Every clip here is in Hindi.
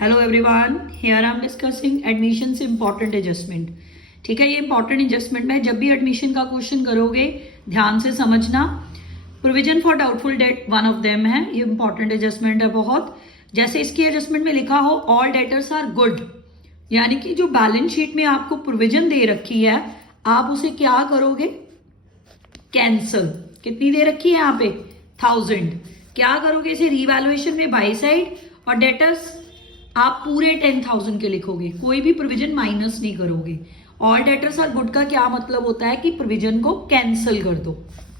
Hello everyone, here I am discussing admission से इम्पॉर्टेंट एडजस्टमेंट। ठीक है, ये इंपॉर्टेंट एडजस्टमेंट में जब भी एडमिशन का क्वेश्चन करोगे ध्यान से समझना। Provision for doubtful debt one of them है, ये इंपॉर्टेंट एडजस्टमेंट है बहुत। जैसे इसकी एडजस्टमेंट में लिखा हो ऑल डेटर्स आर गुड, यानी कि जो बैलेंस शीट में आपको प्रोविजन दे रखी है आप उसे क्या करोगे, कैंसल। कितनी दे रखी है यहाँ पे 1000, क्या करोगे इसे रीवैल्यूएशन में बाई साइड, और डेटर्स आप पूरे 10,000 के लिखोगे, कोई भी प्रोविजन माइनस नहीं करोगे। ऑल डेटर्स आर गुड का क्या मतलब होता है कि प्रोविजन को कैंसिल कर दो।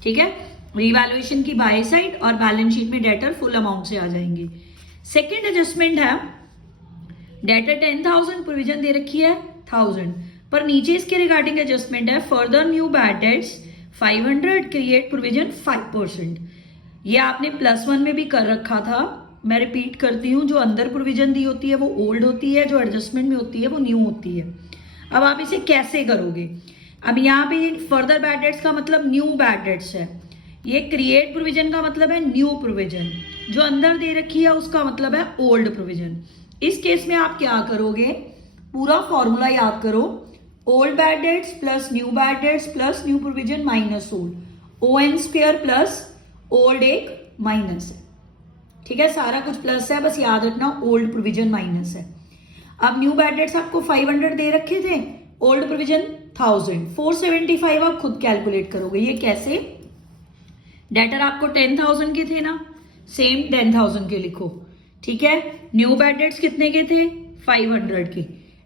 ठीक है, रीवैल्यूएशन की बाय साइड और बैलेंस शीट में डेटर फुल अमाउंट से आ जाएंगे। सेकेंड एडजस्टमेंट है, डेटर 10,000, प्रोविजन दे रखी है 1000, पर नीचे इसके रिगार्डिंग एडजस्टमेंट है further new bad debts 500 create provision 5%। ये आपने +1 में भी कर रखा था। मैं रिपीट करती हूँ, जो अंदर प्रोविजन दी होती है वो ओल्ड होती है, जो एडजस्टमेंट में होती है वो न्यू होती है। अब आप इसे कैसे करोगे, अब यहाँ पे फर्दर बैड डेट्स का मतलब न्यू बैड डेट्स है, ये क्रिएट प्रोविजन का मतलब है न्यू प्रोविजन, जो अंदर दे रखी है उसका मतलब है ओल्ड प्रोविजन। इस केस में आप क्या करोगे, पूरा फॉर्मूला याद करो, old bad debts plus new bad debts plus new provision minus old, ON² plus old एक माइनस है। ठीक है, सारा कुछ प्लस है, बस याद रखना ओल्ड प्रोविजन माइनस है। अब न्यू बैड डेट्स आपको 500 दे रखे थे, ओल्ड प्रोविजन 1000, 475 आप खुद कैलकुलेट करोगे। ये कैसे, डेटर आपको 10,000 के थे ना, सेम 10,000 के लिखो। ठीक है, न्यू बैड डेट्स कितने के थे 500 के,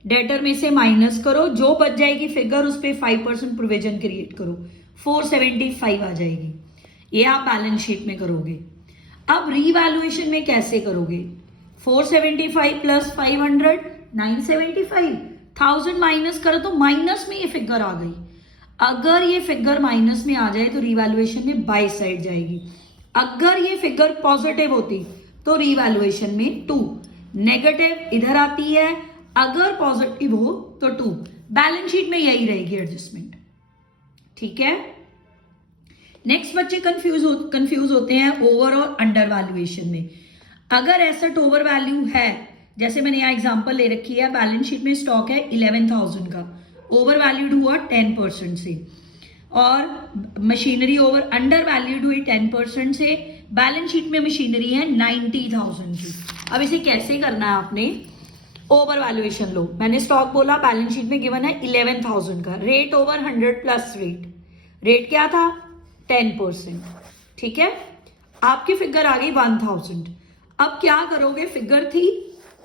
डेटर में से माइनस करो, जो बच जाएगी फिगर उस पर 5% प्रोविजन क्रिएट करो, 475 आ जाएगी। ये आप बैलेंस शीट में करोगे। अब रीवैल्यूएशन में कैसे करोगे, 475 प्लस 500 975, 1000 माइनस करो तो माइनस में ये फिगर आ गई। अगर ये फिगर माइनस में आ जाए तो रीवैल्यूएशन में बाई साइड जाएगी, अगर ये फिगर पॉजिटिव होती तो रीवैल्यूएशन में 2, नेगेटिव इधर आती है, अगर पॉजिटिव हो तो 2, बैलेंस शीट में यही रहेगी एडजस्टमेंट। ठीक है, नेक्स्ट बच्चे कंफ्यूज होते हैं ओवर और अंडर वैल्यूएशन में। अगर एसेट ओवर वैल्यू है, जैसे मैंने यहाँ एग्जांपल ले रखी है, बैलेंस शीट में स्टॉक है 11,000 का, ओवर वैल्यूड हुआ 10% से, और मशीनरी ओवर अंडर वैल्यूड हुई 10% से, बैलेंस शीट में मशीनरी है 90,000 की। अब इसे कैसे करना है, आपने ओवर वैल्यूएशन लो, मैंने स्टॉक बोला, बैलेंस शीट में गिवन है 11,000 का, रेट ओवर 100 प्लस रेट क्या था 10%। ठीक है, आपकी फिगर आ गई 1000। अब क्या करोगे, फिगर थी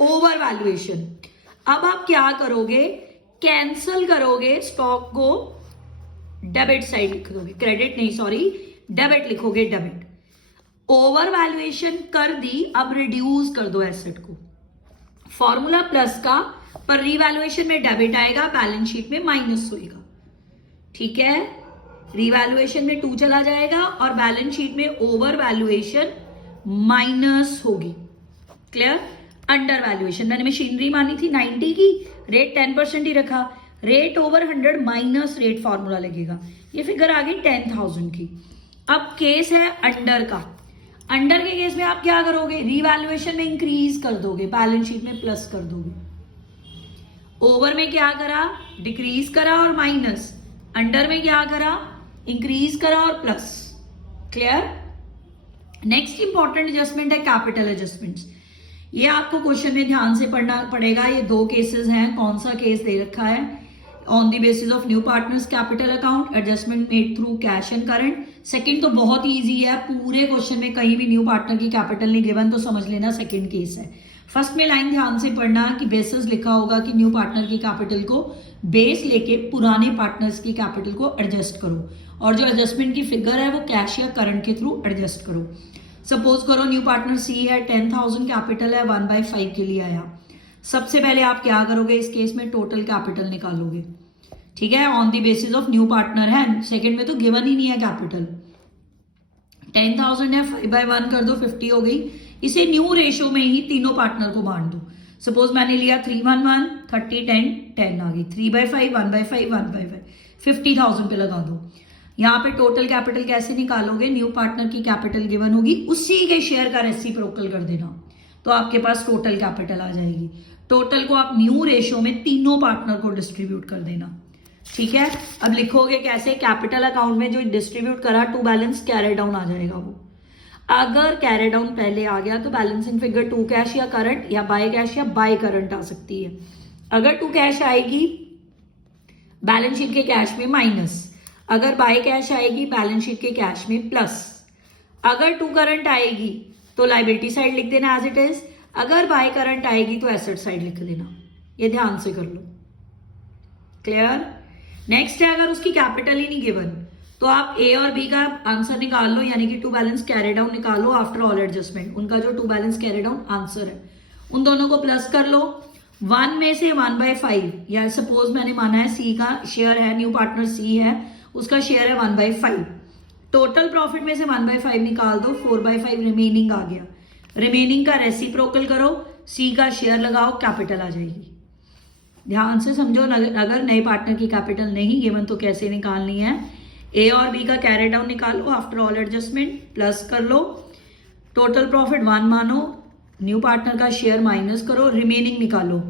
ओवर वैल्यूएशन, अब आप क्या करोगे, कैंसल करोगे, स्टॉक को डेबिट साइड लिख दोगे, क्रेडिट नहीं सॉरी डेबिट लिखोगे, डेबिट। ओवर वैल्यूएशन कर दी, अब रिड्यूस कर दो एसेट को, फॉर्मूला प्लस का, पर रीवैल्यूएशन में डेबिट आएगा, बैलेंस शीट में माइनस होएगा। ठीक है, रीवैल्यूएशन में 2 चला जाएगा और बैलेंस शीट में ओवर वैल्यूएशन माइनस होगी। क्लियर, अंडर वैल्यूएशन मैंने मशीनरी मानी थी 90 की, रेट 10% ही रखा, rate over 100 minus rate formula लगेगा, ये फिगर आ गई 10,000 की। अब केस है अंडर का, अंडर के केस में आप क्या करोगे, रीवैल्यूएशन में इंक्रीज कर दोगे, बैलेंस शीट में प्लस कर दोगे। ओवर में क्या करा, डिक्रीज करा और माइनस, अंडर में क्या करा, इंक्रीज करा और plus. Clear, next important adjustment है कैपिटल एडजस्टमेंट्स। ये आपको क्वेश्चन में ध्यान से पढ़ना पड़ेगा। ये 2 केसेस हैं, कौन सा केस दे रखा है, on the basis of new partners capital account, adjustment made through cash and current. Second तो बहुत इजी है, पूरे क्वेश्चन में कहीं भी न्यू पार्टनर की कैपिटल नहीं गिवन तो समझ लेना सेकंड केस है। फर्स्ट में लाइन ध्यान से पढ़ना कि बेसिस लिखा होगा कि न्यू पार्टनर की कैपिटल को बेस लेके पुराने पार्टनर्स की कैपिटल को एडजस्ट करो, और जो एडजस्टमेंट की फिगर है वो कैश या करंट के थ्रू एडजस्ट करो। सपोज करो न्यू पार्टनर सी है, 10,000 कैपिटल है, 1/5 के लिए आया। सबसे पहले आप क्या करोगे, इस केस में टोटल कैपिटल निकालोगे। ठीक है, on the basis of new partner है, सेकंड में तो गिवन ही नहीं है कैपिटल। 10,000 है, 5/1 कर दो, 50 हो गई। इसे न्यू रेशो में ही तीनों पार्टनर को बांट दो। सपोज मैंने लिया 311 30 10 10 आ गई, 3/5 1/5 1/5, 50,000 पे लगा दो। यहाँ पे टोटल कैपिटल कैसे निकालोगे, न्यू पार्टनर की कैपिटल गिवन होगी, उसी के शेयर का रेसिप्रोकल कर देना। तो आपके पास टोटल कैपिटल आ जाएगी। टोटल को आप न्यू रेशियो में तीनों पार्टनर को डिस्ट्रीब्यूट कर देना, ठीक है। अब लिखोगे कैसे, कैपिटल अकाउंट में जो डिस्ट्रीब्यूट करा टू बैलेंस कैरी डाउन आ जाएगा वो। अगर कैरी डाउन पहले आ गया तो बैलेंसिंग फिगर टू कैश या करंट या बाय कैश या बाय करंट आ सकती है। अगर टू कैश आएगी बैलेंस शीट के कैश में माइनस, अगर बाय कैश आएगी बैलेंस शीट के कैश में प्लस। अगर टू करंट आएगी तो लायबिलिटी साइड लिख देना एज इट इज, अगर बाय करंट आएगी तो एसेट साइड लिख देना। ये ध्यान से कर लो, क्लियर। नेक्स्ट है, अगर उसकी कैपिटल ही नहीं गिवन तो आप ए और बी का आंसर निकाल लो, यानी कि टू बैलेंस कैरी डाउन निकालो आफ्टर ऑल एडजस्टमेंट। उनका जो to balance carry down answer है उन दोनों को प्लस कर लो। 1 में से 1/5, या सपोज मैंने माना है सी का शेयर है, न्यू पार्टनर सी है, उसका शेयर है 1/5। टोटल प्रॉफिट में से 1/5 निकाल दो, 4/5 रिमेनिंग आ गया। रिमेनिंग का रेसिप्रोकल करो, सी का शेयर लगाओ, कैपिटल आ जाएगी। ध्यान से समझो, अगर नए पार्टनर की कैपिटल नहीं गिवन तो कैसे निकालनी है। ए और बी का कैरी डाउन निकालो आफ्टर ऑल एडजस्टमेंट, प्लस कर लो, टोटल प्रॉफिट 1 मानो, न्यू पार्टनर का शेयर माइनस करो, रिमेनिंग निकालो,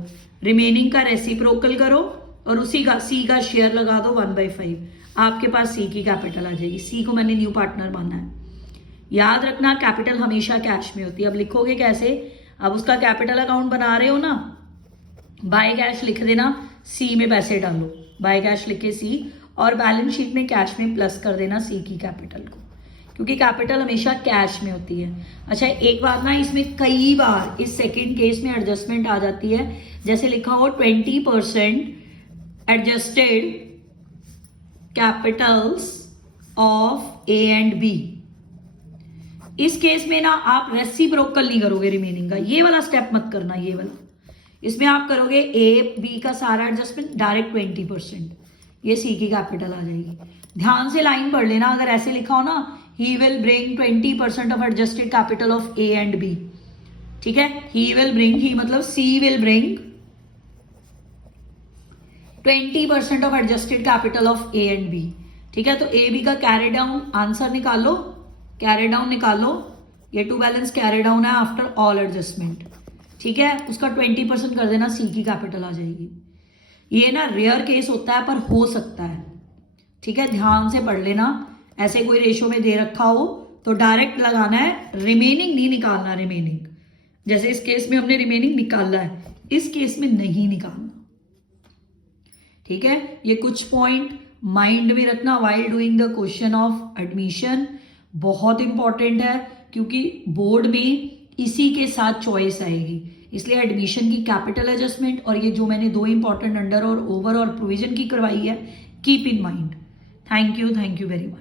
रिमेनिंग का रेसिप्रोकल करो और उसी का सी का शेयर लगा दो 1/5। आपके पास सी की कैपिटल आ जाएगी। सी को मैंने न्यू पार्टनर माना है। याद रखना कैपिटल हमेशा कैश में होती है। अब लिखोगे कैसे, अब उसका कैपिटल अकाउंट बना रहे हो ना, बाय कैश लिख देना, सी में पैसे डालो, बाय कैश लिख के सी, और बैलेंस शीट में कैश में प्लस कर देना सी की कैपिटल को, क्योंकि कैपिटल हमेशा कैश में होती है। अच्छा एक बात ना, इसमें कई बार इस सेकंड केस में एडजस्टमेंट आ जाती है, जैसे लिखा हो 20% adjusted capitals of A and B. इस केस में ना आप रेसिप्रोकल नहीं करोगे रिमेनिंग का, ये वाला स्टेप मत करना, ये वाला। इसमें आप करोगे ए बी का सारा एडजस्टमेंट डायरेक्ट 20%, ये सी की कैपिटल आ जाएगी। ध्यान से लाइन पढ़ लेना, अगर ऐसे लिखा हो ना, he will bring 20% of adjusted capital of A and B, ठीक है। ही विल ब्रिंग, ही मतलब C will bring 20% of adjusted capital of A and B, ठीक है। तो ए बी का कैरी डाउन आंसर निकालो, कैरी डाउन निकालो, ये टू बैलेंस कैरी डाउन है आफ्टर ऑल एडजस्टमेंट, ठीक है। उसका 20% कर देना, सी की कैपिटल आ जाएगी। ये ना रेयर केस होता है पर हो सकता है, ठीक है। ध्यान से पढ़ लेना, ऐसे कोई रेशो में दे रखा हो तो डायरेक्ट लगाना है, रिमेनिंग नहीं निकालना। रिमेनिंग जैसे इस केस में हमने रिमेनिंग निकाला है, इस केस में नहीं निकालना, ठीक है। ये कुछ पॉइंट माइंड में रखना while doing the question of admission, बहुत इंपॉर्टेंट है, क्योंकि बोर्ड में इसी के साथ चॉइस आएगी। इसलिए एडमिशन की कैपिटल एडजस्टमेंट और ये जो मैंने 2 इंपॉर्टेंट अंडर और ओवर और प्रोविजन की करवाई है, keep in mind. Thank you very much.